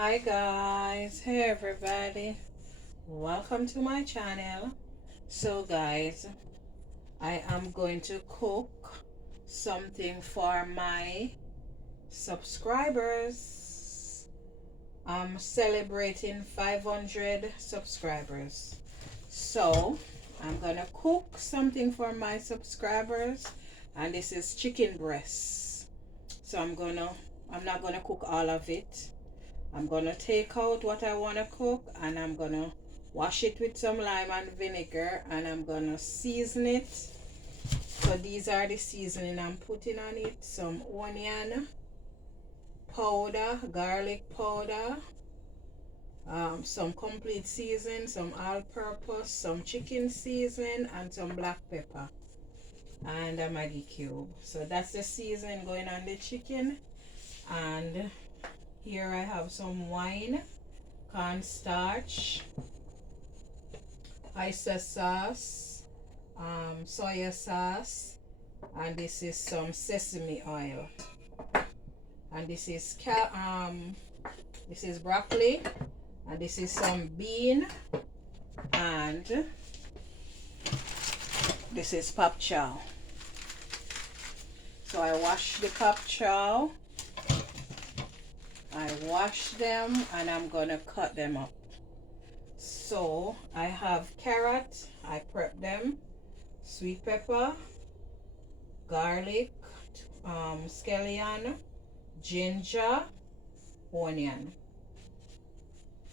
Hi guys, hey everybody, welcome to my channel. So guys, I am going to cook something for my subscribers. I'm celebrating 500 subscribers, so I'm gonna cook something for my subscribers, and this is chicken breasts. So I'm not gonna cook all of it. I'm gonna take out what I want to cook, and I'm gonna wash it with some lime and vinegar, and I'm gonna season it. So these are the seasoning I'm putting on it: some onion powder, garlic powder, some complete season, some all-purpose, some chicken season, and some black pepper and a Maggi cube. So that's the seasoning going on the chicken. And here I have some wine, cornstarch, oyster sauce, soya sauce, and this is some sesame oil. And this is broccoli, and this is some bean, and this is pop chow. So I wash the pop chow. I wash them, and I'm gonna cut them up. So I have carrot, I prep them, sweet pepper, garlic, scallion, ginger, onion.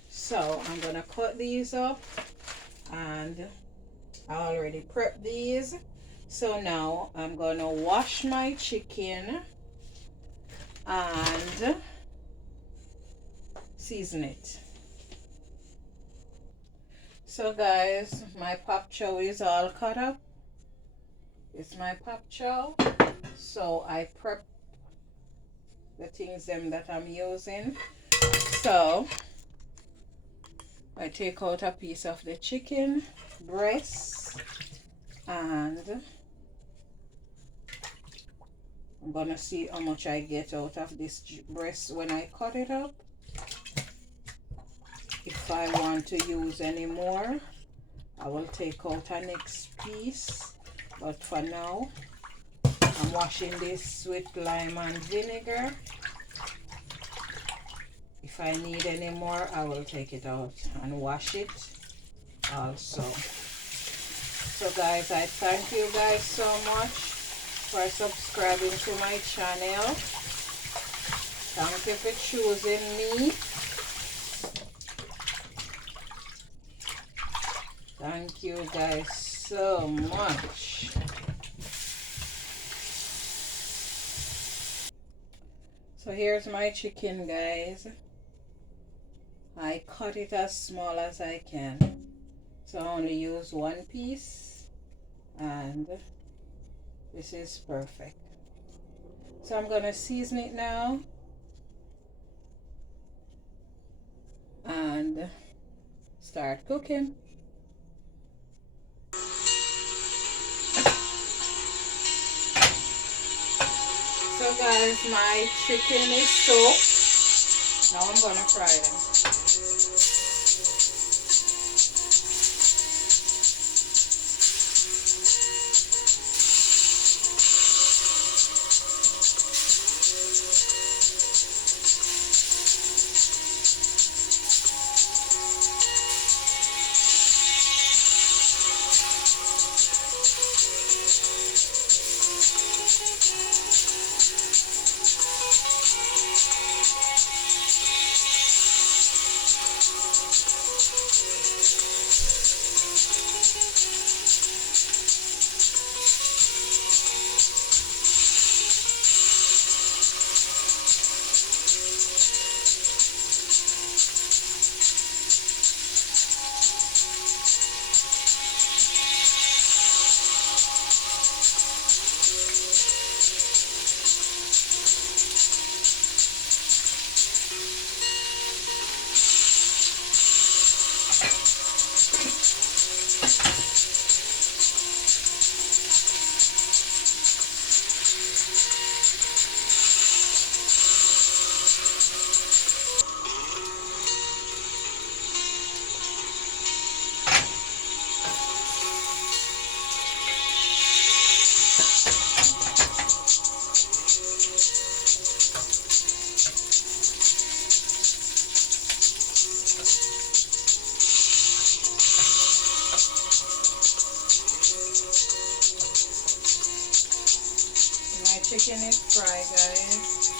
So I'm gonna cut these up, and I already prepped these. So now I'm gonna wash my chicken and season it. So guys, my pop chow is all cut up. It's my pop chow. So I prep the things them that I'm using. So I take out a piece of the chicken breast, and I'm gonna see how much I get out of this breast when I cut it up. If I want to use any more, I will take out a next piece, but for now I'm washing this with lime and vinegar. If I need any more, I will take it out and wash it also. So guys, I thank you guys so much for subscribing to my channel. Thank you for choosing me. Thank you guys so much. So here's my chicken, guys. I cut it as small as I can. So I only use one piece, and this is perfect. So I'm gonna season it now and start cooking. So guys, my chicken is soaked. Now I'm gonna fry them. chicken is fried, guys.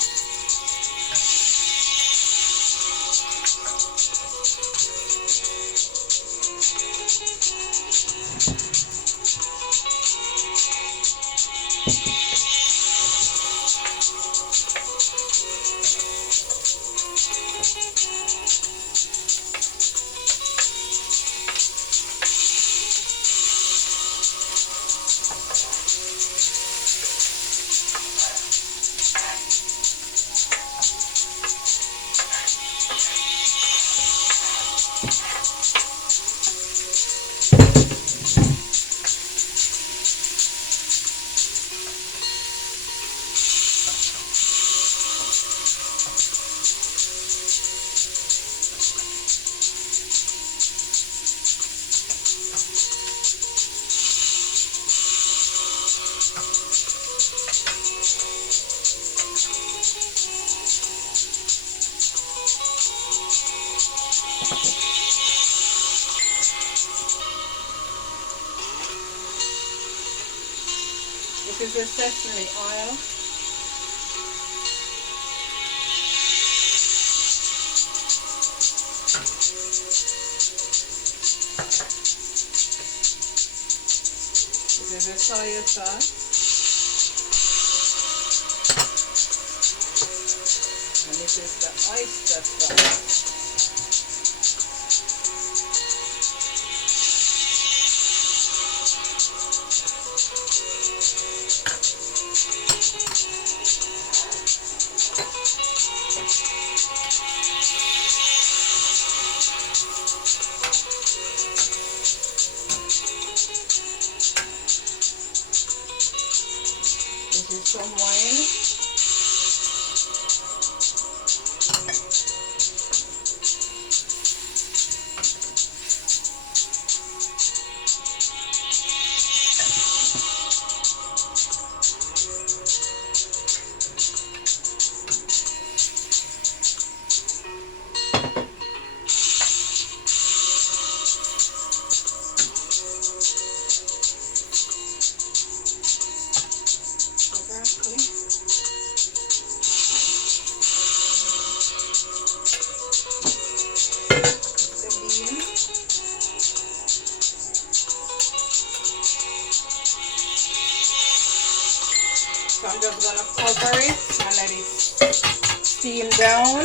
This is the sesame oil. This is the soy sauce. And this is the oyster sauce. This is some wine. So I'm just gonna cover it and let it steam down.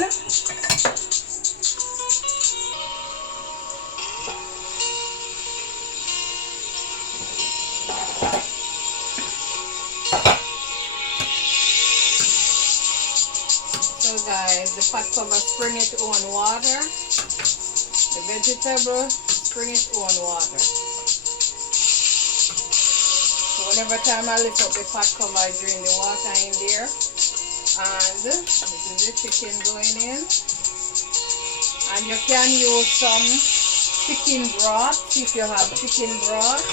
So guys, the pot cover spring its own water. The vegetable spring its own water. So whenever time I lift up the pot cover, I drain the water in there. And this is the chicken going in. And you can use some chicken broth if you have chicken broth.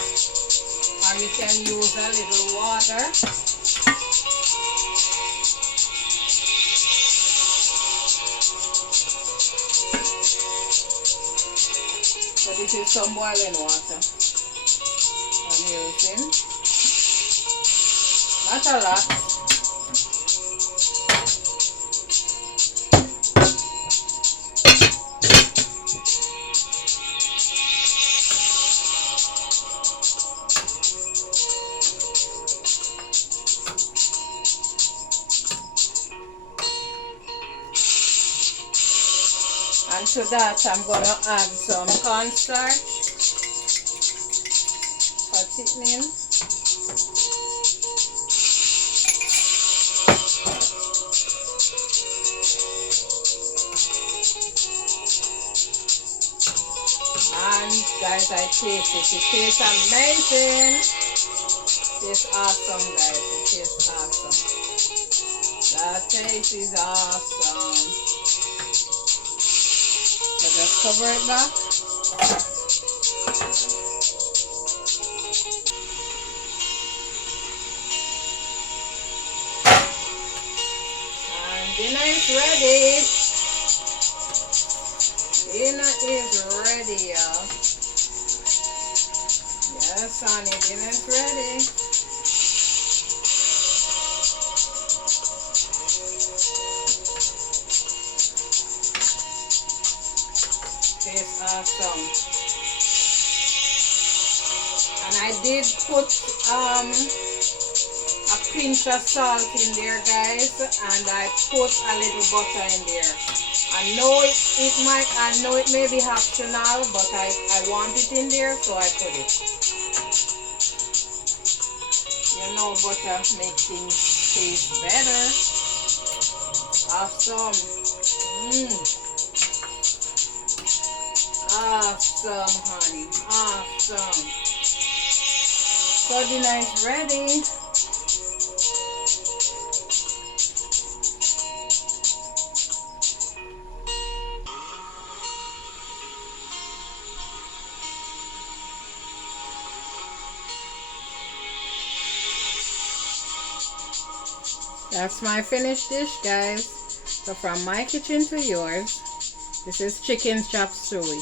And you can use a little water. So this is some boiling water I'm using. Not a lot. And to that I'm going to add some cornstarch for thickening. And guys, I taste it. It tastes amazing. It tastes awesome, guys. It tastes awesome. That taste is awesome. So just cover it back. And dinner is ready. Dinner is ready, y'all. Yes, honey, dinner is ready. Awesome. And I did put a pinch of salt in there, guys, and I put a little butter in there. I know it may be optional, but I want it in there, so I put it. You know, butter makes things taste better. Awesome. Awesome, honey. Awesome. So dinner is ready. That's my finished dish, guys. So from my kitchen to yours, this is chicken chop suey.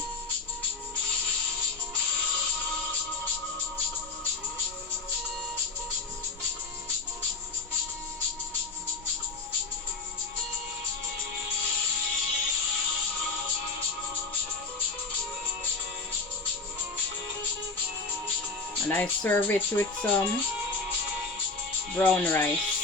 And I serve it with some brown rice.